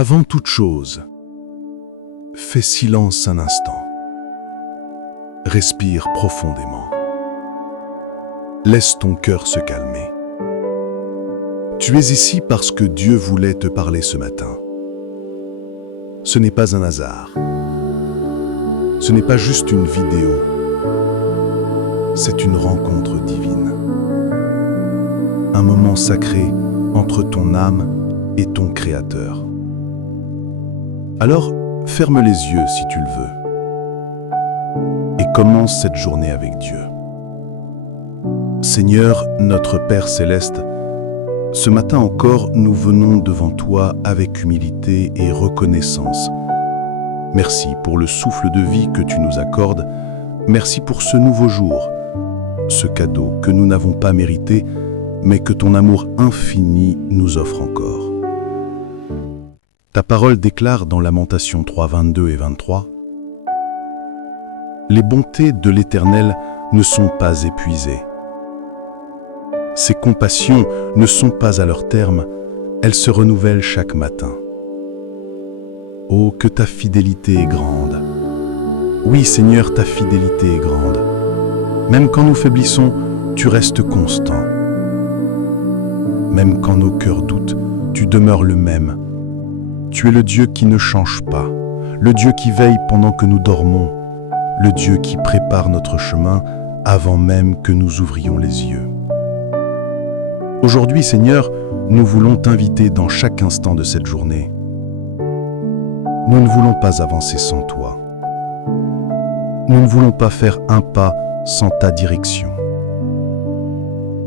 Avant toute chose, fais silence un instant. Respire profondément. Laisse ton cœur se calmer. Tu es ici parce que Dieu voulait te parler ce matin. Ce n'est pas un hasard. Ce n'est pas juste une vidéo. C'est une rencontre divine. Un moment sacré entre ton âme et ton Créateur. Alors, ferme les yeux si tu le veux et commence cette journée avec Dieu. Seigneur, notre Père céleste, ce matin encore, nous venons devant toi avec humilité et reconnaissance. Merci pour le souffle de vie que tu nous accordes. Merci pour ce nouveau jour, ce cadeau que nous n'avons pas mérité, mais que ton amour infini nous offre encore. Ta parole déclare dans Lamentations 3, 22 et 23 « Les bontés de l'Éternel ne sont pas épuisées. Ses compassions ne sont pas à leur terme, elles se renouvellent chaque matin. Oh, que ta fidélité est grande. Oui, Seigneur, ta fidélité est grande. Même quand nous faiblissons, tu restes constant. Même quand nos cœurs doutent, tu demeures le même. Tu es le Dieu qui ne change pas, le Dieu qui veille pendant que nous dormons, le Dieu qui prépare notre chemin avant même que nous ouvrions les yeux. Aujourd'hui, Seigneur, nous voulons t'inviter dans chaque instant de cette journée. Nous ne voulons pas avancer sans toi. Nous ne voulons pas faire un pas sans ta direction.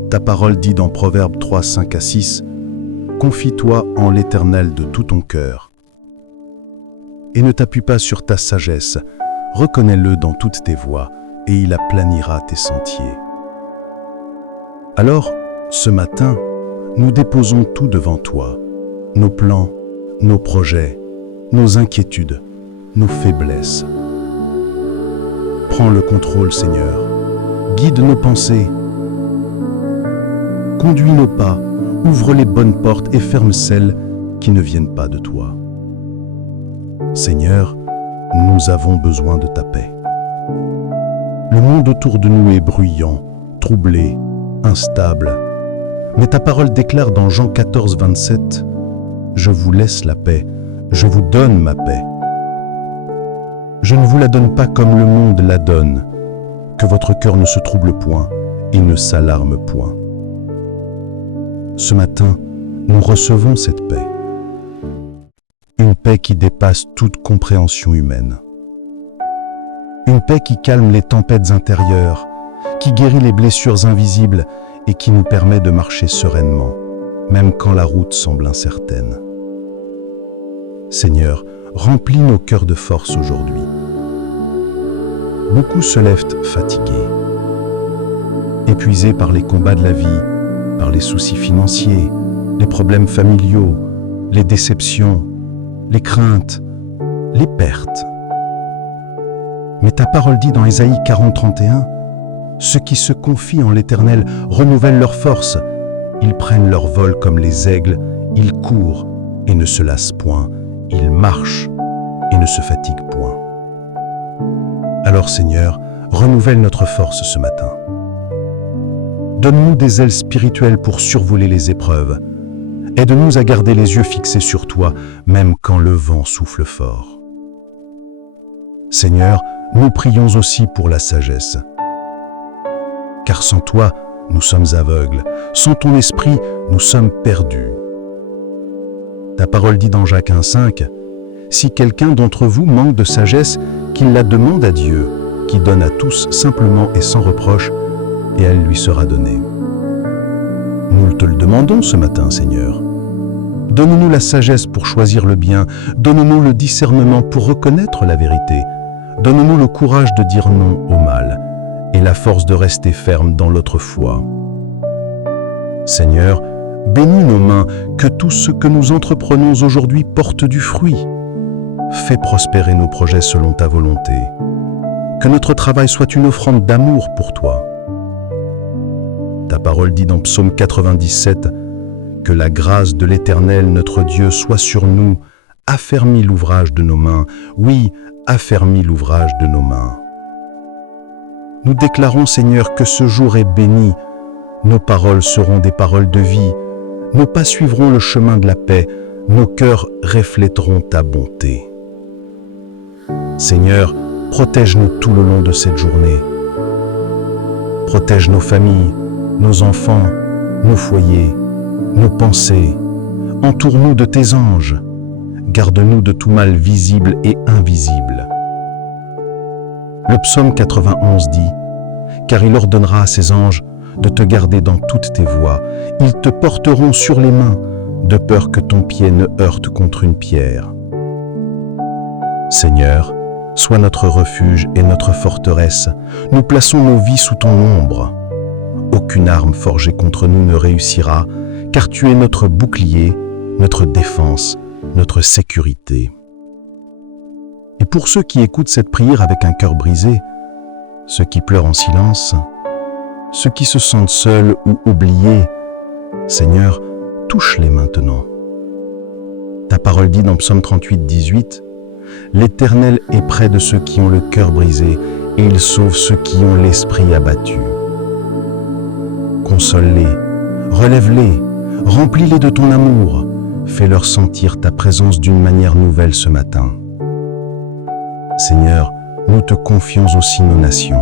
Ta parole dit dans Proverbes 3, 5 à 6, « Confie-toi en l'Éternel de tout ton cœur et ne t'appuie pas sur ta sagesse, reconnais-le dans toutes tes voies et il aplanira tes sentiers. » Alors, ce matin, nous déposons tout devant toi, nos plans, nos projets, nos inquiétudes, nos faiblesses. Prends le contrôle, Seigneur. Guide nos pensées. Conduis nos pas, ouvre les bonnes portes et ferme celles qui ne viennent pas de toi. Seigneur, nous avons besoin de ta paix. Le monde autour de nous est bruyant, troublé, instable. Mais ta parole déclare dans Jean 14, 27, « Je vous laisse la paix, je vous donne ma paix. Je ne vous la donne pas comme le monde la donne, que votre cœur ne se trouble point et ne s'alarme point. » Ce matin, nous recevons cette paix. Une paix qui dépasse toute compréhension humaine. Une paix qui calme les tempêtes intérieures, qui guérit les blessures invisibles et qui nous permet de marcher sereinement, même quand la route semble incertaine. Seigneur, remplis nos cœurs de force aujourd'hui. Beaucoup se lèvent fatigués, épuisés par les combats de la vie, par les soucis financiers, les problèmes familiaux, les déceptions, les craintes, les pertes. Mais ta parole dit dans Ésaïe 40, 31, « Ceux qui se confient en l'Éternel renouvellent leur force. Ils prennent leur vol comme les aigles, ils courent et ne se lassent point, ils marchent et ne se fatiguent point. » Alors Seigneur, renouvelle notre force ce matin. Donne-nous des ailes spirituelles pour survoler les épreuves. Aide-nous à garder les yeux fixés sur toi, même quand le vent souffle fort. Seigneur, nous prions aussi pour la sagesse. Car sans toi, nous sommes aveugles. Sans ton esprit, nous sommes perdus. Ta parole dit dans Jacques 1,5, « Si quelqu'un d'entre vous manque de sagesse, qu'il la demande à Dieu, qui donne à tous simplement et sans reproche, et elle lui sera donnée. » Nous te le demandons ce matin, Seigneur. Donne-nous la sagesse pour choisir le bien, donne-nous le discernement pour reconnaître la vérité, donne-nous le courage de dire non au mal, et la force de rester ferme dans notre foi. Seigneur, bénis nos mains, que tout ce que nous entreprenons aujourd'hui porte du fruit. Fais prospérer nos projets selon ta volonté. Que notre travail soit une offrande d'amour pour toi. Ta parole dit dans Psaume 97, « Que la grâce de l'Éternel, notre Dieu, soit sur nous, affermis l'ouvrage de nos mains. Oui, affermis l'ouvrage de nos mains. Nous déclarons, Seigneur, que ce jour est béni. Nos paroles seront des paroles de vie. Nos pas suivront le chemin de la paix. Nos cœurs reflèteront ta bonté. Seigneur, protège-nous tout le long de cette journée. Protège nos familles, nos enfants, nos foyers, nos pensées. Entoure-nous de tes anges. Garde-nous de tout mal visible et invisible. Le psaume 91 dit « Car il ordonnera à ses anges de te garder dans toutes tes voies. Ils te porteront sur les mains, de peur que ton pied ne heurte contre une pierre. » Seigneur, sois notre refuge et notre forteresse. Nous plaçons nos vies sous ton ombre. Aucune arme forgée contre nous ne réussira, car tu es notre bouclier, notre défense, notre sécurité. Et pour ceux qui écoutent cette prière avec un cœur brisé, ceux qui pleurent en silence, ceux qui se sentent seuls ou oubliés, Seigneur, touche-les maintenant. Ta parole dit dans Psaume 38, 18, « L'Éternel est près de ceux qui ont le cœur brisé, et il sauve ceux qui ont l'esprit abattu. » Console-les, relève-les, remplis-les de ton amour, fais-leur sentir ta présence d'une manière nouvelle ce matin. Seigneur, nous te confions aussi nos nations.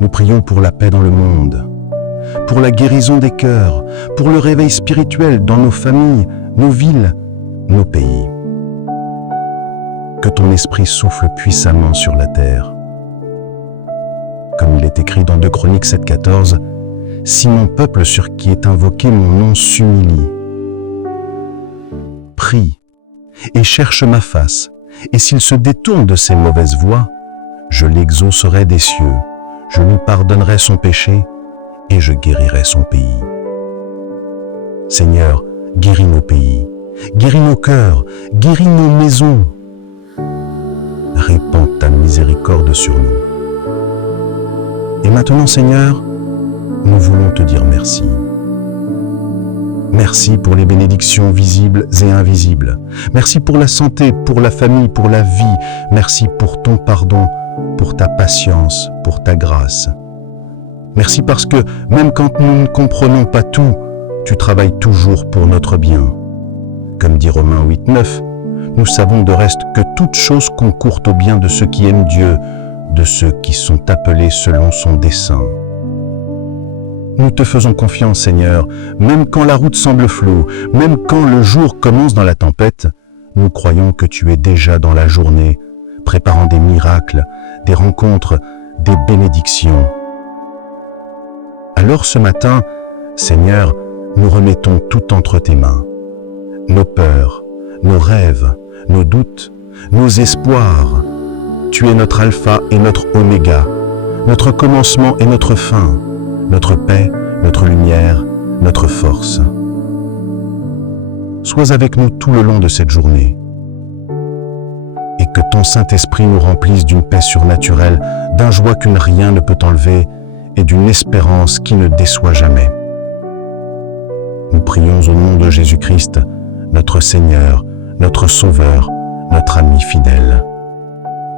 Nous prions pour la paix dans le monde, pour la guérison des cœurs, pour le réveil spirituel dans nos familles, nos villes, nos pays. Que ton esprit souffle puissamment sur la terre. Comme il est écrit dans 2 Chroniques 7,14, « Si mon peuple sur qui est invoqué mon nom s'humilie, prie et cherche ma face, et s'il se détourne de ses mauvaises voies, je l'exaucerai des cieux, je lui pardonnerai son péché et je guérirai son pays. » Seigneur, guéris nos pays, guéris nos cœurs, guéris nos maisons. Répands ta miséricorde sur nous. Et maintenant, Seigneur, nous voulons te dire merci. Merci pour les bénédictions visibles et invisibles. Merci pour la santé, pour la famille, pour la vie. Merci pour ton pardon, pour ta patience, pour ta grâce. Merci parce que, même quand nous ne comprenons pas tout, tu travailles toujours pour notre bien. Comme dit Romains 8, 9, nous savons de reste que toute chose concourt au bien de ceux qui aiment Dieu, de ceux qui sont appelés selon son dessein. Nous te faisons confiance, Seigneur, même quand la route semble floue, même quand le jour commence dans la tempête, nous croyons que tu es déjà dans la journée, préparant des miracles, des rencontres, des bénédictions. Alors ce matin, Seigneur, nous remettons tout entre tes mains. Nos peurs, nos rêves, nos doutes, nos espoirs. Tu es notre alpha et notre oméga, notre commencement et notre fin, notre paix, notre lumière, notre force. Sois avec nous tout le long de cette journée et que ton Saint-Esprit nous remplisse d'une paix surnaturelle, d'un joie qu'une rien ne peut enlever et d'une espérance qui ne déçoit jamais. Nous prions au nom de Jésus-Christ, notre Seigneur, notre Sauveur, notre ami fidèle.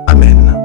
Amen.